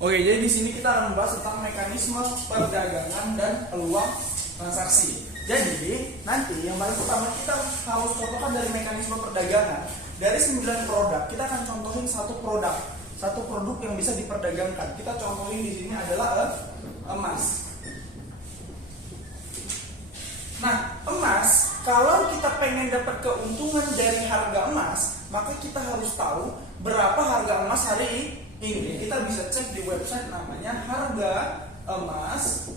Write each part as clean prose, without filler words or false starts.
Oke, jadi di sini kita akan membahas tentang mekanisme perdagangan dan peluang transaksi. Jadi, nanti yang paling pertama kita harus contohkan dari mekanisme perdagangan. Dari 9 produk, kita akan contohin satu produk yang bisa diperdagangkan. Kita contohin di sini adalah emas. Nah, emas, kalau kita pengen dapat keuntungan dari harga emas, maka kita harus tahu berapa harga emas hari ini. Kita bisa cek di website namanya harga emas.org.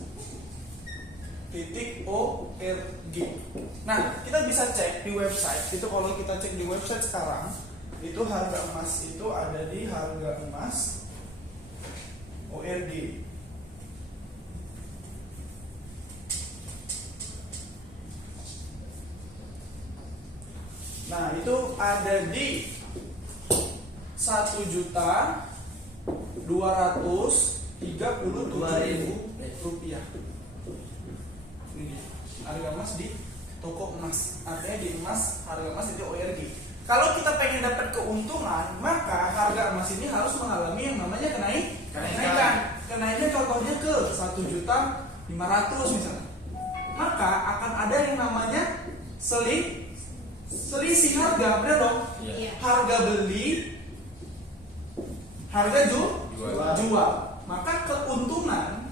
Nah, kita bisa cek di website. Itu kalau kita cek di website sekarang, itu harga emas itu ada di harga emas.org. Nah, itu ada di 1.232.000 rupiah. Ini harga emas di toko emas. Artinya di emas, harga emas itu ORG. Kalau kita pengen dapat keuntungan, maka harga emas ini harus mengalami yang namanya kenaikan. Kenaikan contohnya ke 1.500.000 misalnya. Maka akan ada yang namanya selisih harga, benar dong? Iya. Harga beli, harga jual. Maka keuntungan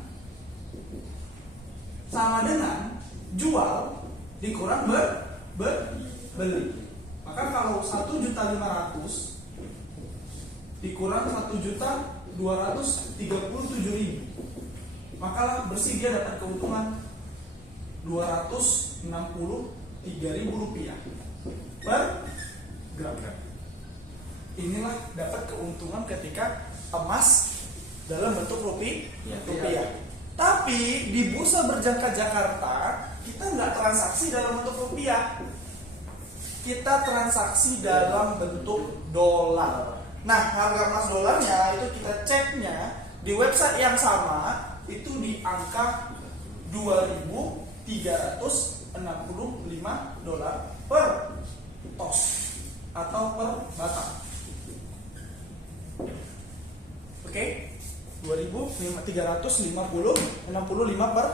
sama dengan jual dikurang beli. Maka kalau 1.500.000 dikurang 1.237.000, maka bersih dia dapat keuntungan 263.000 rupiah per gram. Inilah dapat keuntungan ketika emas dalam bentuk rupiah. Tapi di bursa berjangka Jakarta kita nggak transaksi dalam bentuk rupiah, kita transaksi dalam bentuk dolar. Nah, harga emas dolarnya itu kita ceknya di website yang sama itu di angka 2.365 dolar per tos atau per batang. Oke, 2.365 per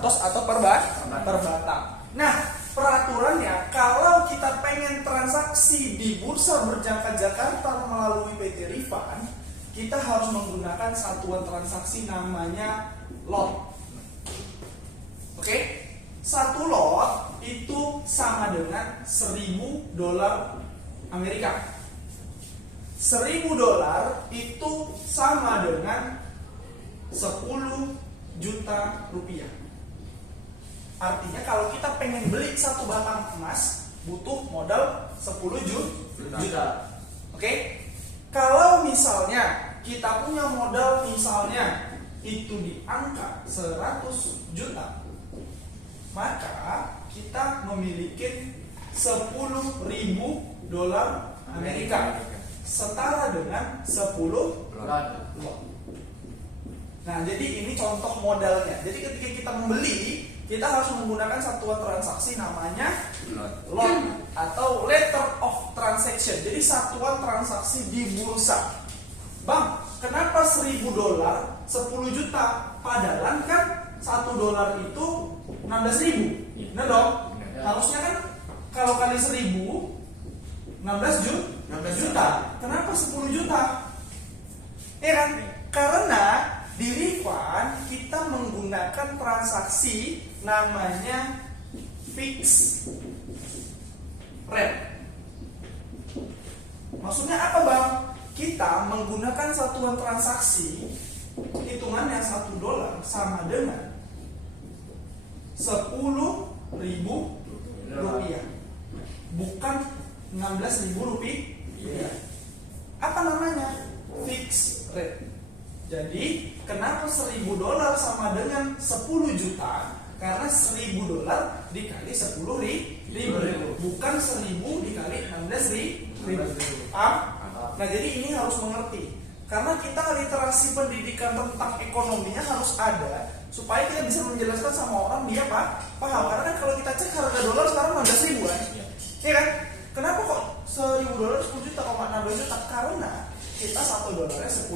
tos atau per batang. Nah, peraturannya kalau kita pengen transaksi di bursa berjangka Jakarta melalui PT Rifan, kita harus menggunakan satuan transaksi namanya lot. Oke, satu lot itu sama dengan 1.000 dolar Amerika. 1.000 dolar itu sama dengan 10 juta rupiah. Artinya kalau kita pengen beli satu batang emas butuh modal 10 juta. Oke? Kalau misalnya kita punya modal misalnya itu di angka 100 juta, maka kita memiliki 10.000 dolar Amerika setara dengan 10 lot. Nah, jadi ini contoh modalnya. Jadi ketika kita membeli, kita harus menggunakan satuan transaksi namanya lot atau letter of transaction. Jadi satuan transaksi di bursa. Bang, kenapa 1.000 dolar 10 juta? Padahal kan 1 dolar itu 16.000. Benar dong? Harusnya kan kalau kali 1.000 16 juta. Kenapa 10 juta? Ya kan? Karena di Rifan kita menggunakan transaksi namanya fixed rate. Maksudnya apa, Bang? Kita menggunakan satuan transaksi hitungannya 1 dolar sama dengan 10.000 rupiah, bukan 16.000 rupiah. Apa namanya? Fixed rate. Jadi kenapa 1.000 dolar sama dengan 10 juta? Karena 1.000 dolar dikali 10.000, bukan 1.000 dikali 16.000. Nah, jadi ini harus mengerti. Karena kita literasi pendidikan tentang ekonominya harus ada supaya kita bisa menjelaskan sama orang dia paham. Karena kan kalau kita cek harga dolar sekarang 16.000 kan? Iya kan? Kenapa kok 1.000 dolar 10 juta kok 16 juta? Karena kita 1 dolarnya 10.000.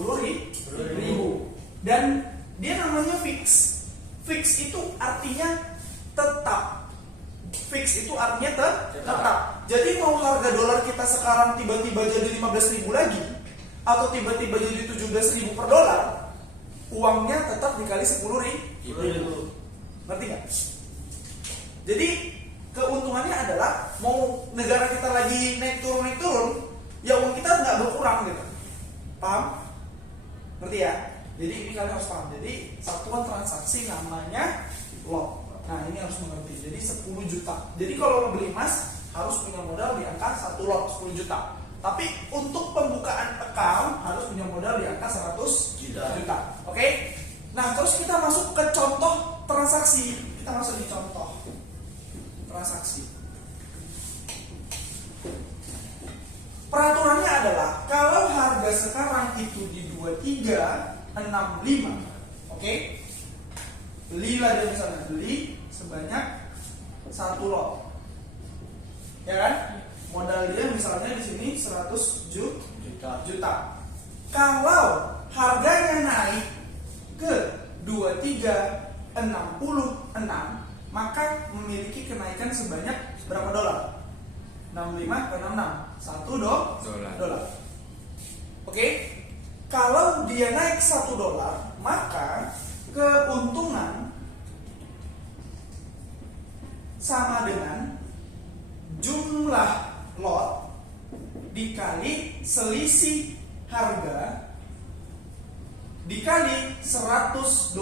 dan dia namanya fix. Fix itu artinya tetap. Fix itu artinya tetap. Jadi mau harga dolar kita sekarang tiba-tiba jadi 15.000 lagi atau tiba-tiba jadi 17.000 per dolar, uangnya tetap dikali 10.000. Ngerti nggak? Jadi keuntungannya adalah mau negara kita lagi naik turun, ya uang kita nggak berkurang gitu. Paham? Ngerti ya? Jadi ini kalian harus paham. Jadi satuan transaksi namanya lot. Nah ini harus mengerti. Jadi 10 juta. Jadi kalau mau beli emas harus punya modal di angka 1 lot 10 juta. Tapi untuk pembukaan account harus punya modal di angka 100 juta. Oke? Nah terus kita masuk ke contoh transaksi. Kita masuk di contoh transaksi. Peraturannya adalah kalau harga sekarang itu di 2365, oke? Belilah dia misalnya, beli sebanyak 1 lot. Ya kan? Modal dia misalnya di sini 100 juta. Kalau harganya naik ke 2366, maka memiliki kenaikan sebanyak berapa dolar? 65 ke 66, $1. Oke? Kalau dia naik $1, maka keuntungan sama dengan jumlah lot dikali selisih harga dikali $100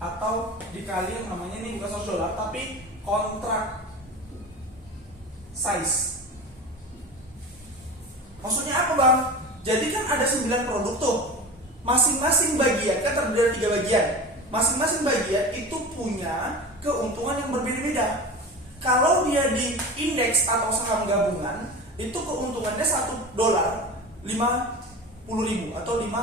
atau dikali yang namanya ini bukan $100 tapi kontrak size. Maksudnya apa bang? Jadi kan ada 9 produk tuh. Masing-masing bagian kan terdiri dari 3 bagian. Masing-masing bagian itu punya keuntungan yang berbeda-beda. Kalau dia di indeks atau saham gabungan, itu keuntungannya $1 50.000 atau $5.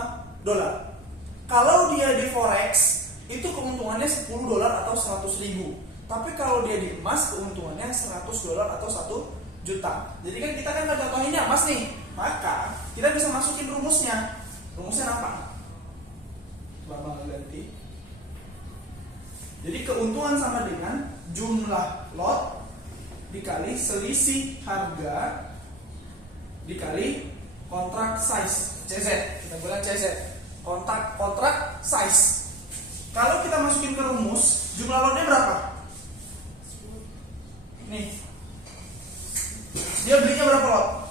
Kalau dia di forex, itu keuntungannya $10 atau 100.000. Tapi kalau dia di emas, keuntungannya $100 atau 1 juta. Jadi kan kita kan contohinnya emas nih, maka kita bisa masukin rumusnya. Rumusnya apa? Coba ganti. Jadi keuntungan sama dengan jumlah lot dikali selisih harga dikali kontrak size CZ. Kita bilang CZ. Kontrak size. Kalau kita masukin ke rumus, jumlah lotnya berapa? Nih. Dia belinya berapa lot?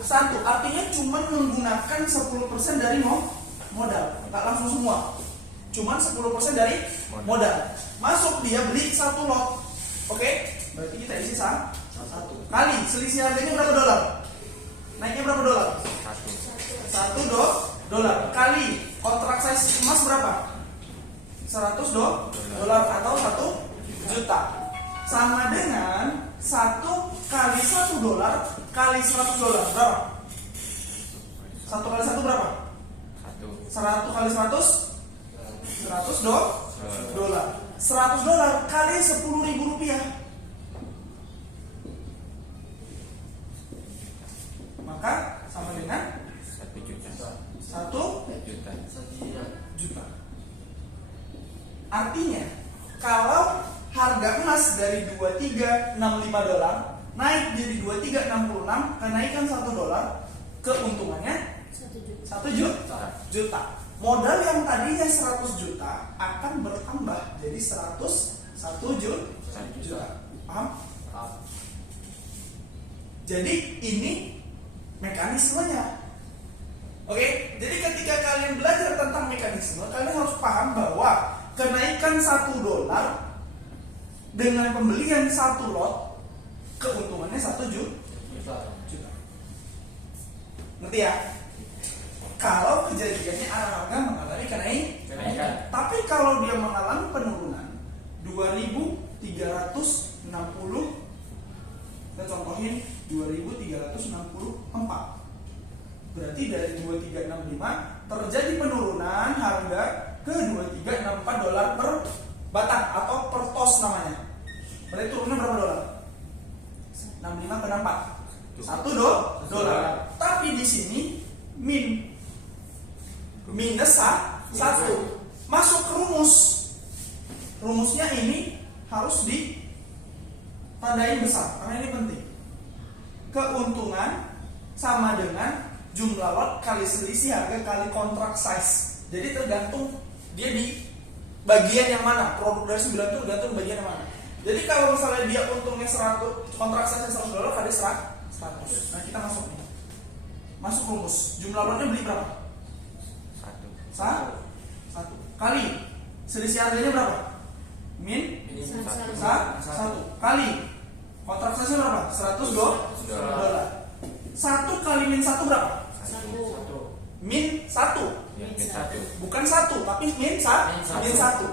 Satu. Artinya cuma menggunakan 10% dari modal. Tak langsung semua. Cuman 10% dari modal. Masuk dia beli 1 lot. Oke? Berarti kita isi 1 kali selisih harganya berapa dolar? Naiknya berapa dolar? $1 kali kontrak size emas berapa? $100 atau 1 juta. Sama dengan 1 kali $1 kali $100 berapa? 1 kali 1 berapa? 100 kali 100 $100. $100 kali Rp10.000. Maka sama dengan 1 juta. Artinya kalau harga emas dari $2365 naik jadi $2366, kenaikan $1, keuntungannya 1 juta. Modal yang tadinya 100 juta akan bertambah jadi 101 juta. Paham? Jadi ini mekanismenya. Oke, jadi ketika kalian belajar tentang mekanisme, kalian harus paham bahwa kenaikan $1 dengan pembelian 1 lot, keuntungannya 1 juta. Ngerti ya? Kalau kejadiannya harga mengalami kenaikan. Tapi kalau dia mengalami penurunan 2.360, kita contohin 2.364. Berarti dari 2.365 terjadi penurunan harga ke $2.364 per batang atau per tos namanya. Berarti turunnya berapa dolar? 65 ke 64. $1. Tapi di sini min minus 1. Masuk ke rumus. Rumusnya ini harus ditandain besar karena ini penting. Keuntungan sama dengan jumlah lot kali selisih harga kali kontrak size. Jadi tergantung dia di bagian yang mana. Produk dari 9 itu tergantung bagian yang mana. Jadi kalau misalnya dia untungnya 100, kontrak size $100 kali 100. Nah, kita masuk nih. Masuk rumus. Jumlah lotnya beli berapa? 1 kali selisih harganya berapa? Min 1 kali kontrak size berapa? $100. 1 kali min 1 berapa? Min 1. Bukan 1, tapi min 1.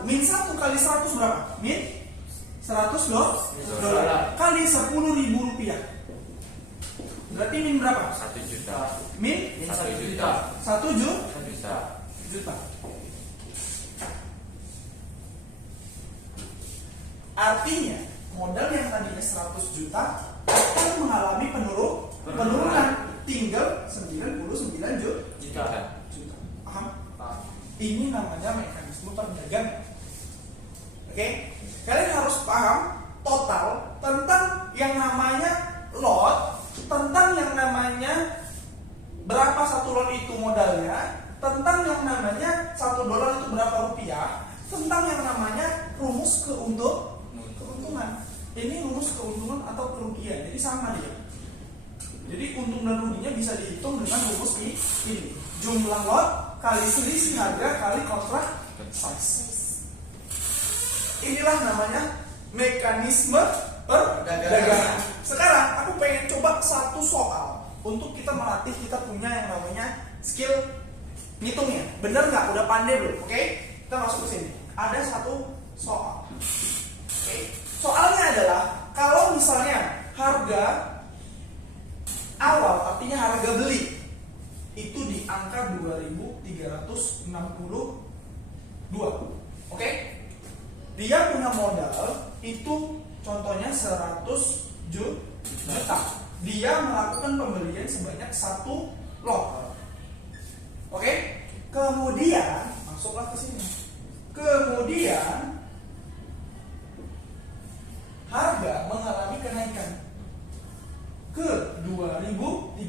Min 1 kali 100 berapa? Min $100 kali Rp10.000. Berarti min berapa? 1 juta. Min 1 juta. 1 juta. Artinya modal yang tadinya 100 juta akan mengalami penurunan, tinggal 99 juta. Paham? Ini namanya mekanisme perdagangan. Oke? Kalian harus paham total tentang yang namanya lot, tentang yang namanya berapa satu lot itu modalnya, tentang yang namanya $1 itu berapa rupiah, tentang yang namanya rumus keuntungan. Ini rumus keuntungan atau kerugian. Jadi sama dia. Jadi untung dan ruginya bisa dihitung dengan rumus ini. Jumlah lot kali selisih harga kali kontrak size. Inilah namanya mekanisme perdagangan. Sekarang aku pengen coba satu soal untuk kita melatih kita punya yang namanya skill ngitungnya. Bener nggak? Udah pandai belum? Oke? Kita masuk ke sini. Ada satu soal. Oke? Soalnya adalah kalau misalnya harga awal, artinya harga beli itu di angka 2.362. Oke? Dia punya modal itu contohnya 100 juta. Dia melakukan pembelian sebanyak 1 lot. Oke? Kemudian masuklah ke sini. Kemudian harga mengalami kenaikan ke 2.369.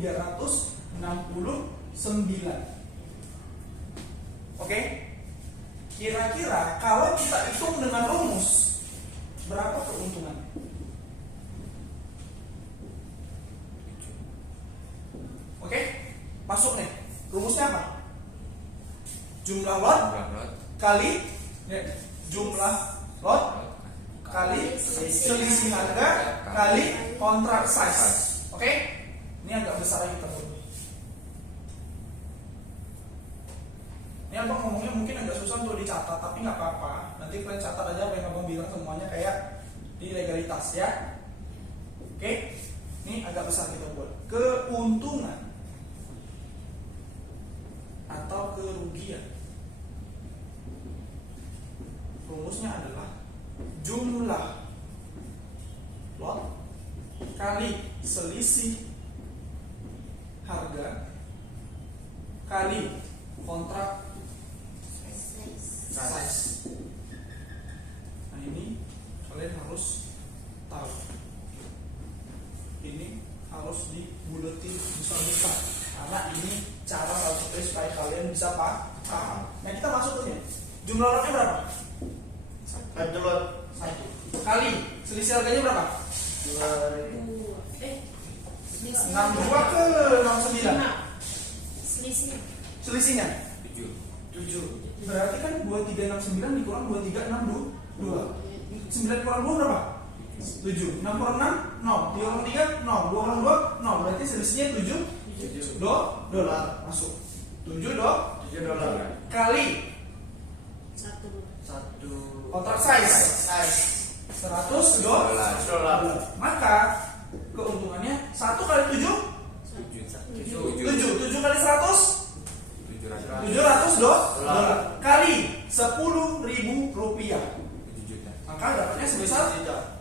Oke? Kira-kira kalau kita hitung dengan rumus berapa keuntungan? Oke? Masuk nih. Rumusnya apa? Jumlah lot kali jumlah lot kali selisih harga kali kontrak size. Oke? Ini agak besar lagi kita buat. Ini abang ngomongnya mungkin agak susah untuk dicatat, tapi nggak apa-apa. Nanti kalian catat aja apa yang abang bilang semuanya kayak di legalitas ya. Oke? Ini agak besar kita buat. Keuntungan atau kerugian. Rumusnya adalah jumlah lot kali selisih harga kali kontrak size. Nah, ini kalian harus tahu. Ini harus dibuletin besar-besar karena ini cara supaya kalian bisa paham. Nah, kita masuk ke sini. Jumlah lotnya berapa? 1 lot. 1 kali selisih harganya berapa? 62 ke 69. Selisihnya 7. Berarti kan 2369 dikurang 2362. 9 kurang 2 berapa? 7. 6 kurang 6 0. 3 kurang 3 0. 2 kurang 2 0. Berarti selisihnya $7 masuk. $7 kali 1 kontrak size $100. Maka keuntungannya 1 kali 7 kali 100 $700 kali Rp10.000. Maka dapatnya sebesar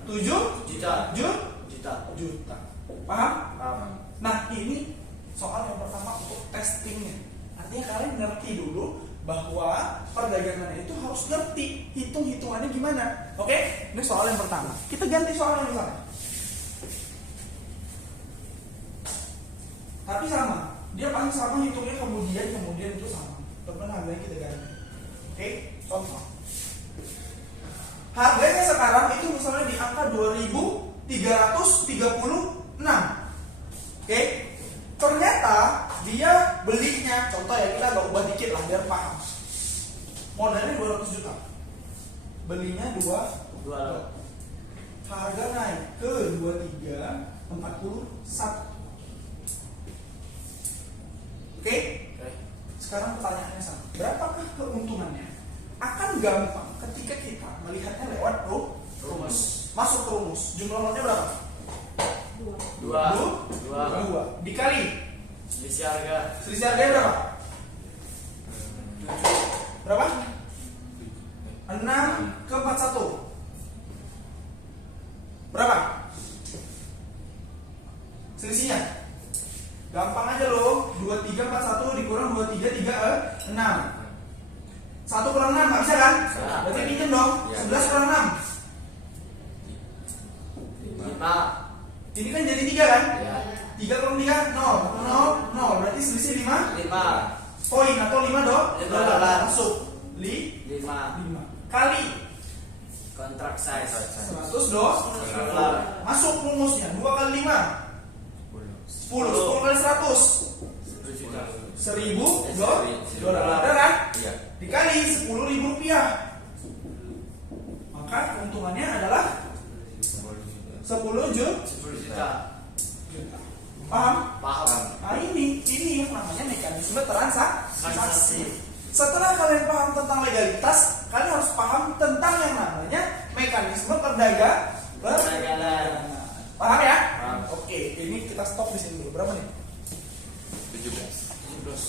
7 juta. Paham? Paham. Nah, ini soal yang pertama untuk testingnya. Artinya kalian ngerti dulu bahwa perdagangan itu harus ngerti hitung-hitungannya gimana. Oke? Ini soal yang pertama. Kita ganti soal yang misalnya. Tapi sama, dia paling sama hitungnya kemudian itu sama. Teman harganya kita ganti. Oke? Contoh. Harganya sekarang itu misalnya di angka 2.336. Oke? Ternyata dia belinya, contoh ya, kita agak ubah dikit lah biar paham. Modalnya 200 juta. Belinya 2. Harga naik ke 2341. Oke? Sekarang pertanyaannya sama. Berapakah keuntungannya? Akan gampang ketika kita melihatnya lewat rumus. Masuk ke rumus. Jumlah nolnya berapa? 2 dikali Selisih harganya berapa? Berapa? 6 ke 41. Berapa? Selisihnya? Gampang aja loh. 2341 dikurang 2336. 1 kurang 6 nggak bisa kan? Berarti pinjam dong. 11 kurang 6. 5. Ini kan jadi 3 kan? Ya. 3 kurang 3, 0. Berarti selisih 5 poin atau 5 dong? Masuk 5 kali Kontrak size 100 dong. Masuk rumusnya 2 kali 5 10 kali 100 10 juta. 1000 dolar kan? Iya. Dikali 10.000 rupiah. Maka keuntungannya adalah 10 juta. Paham? Nah ini yang namanya mekanisme transaksi. Setelah kalian paham tentang legalitas, kalian harus paham tentang yang namanya mekanisme perdagangan. Paham ya? Paham. Oke, ini kita stop di sini dulu. Berapa nih? 17.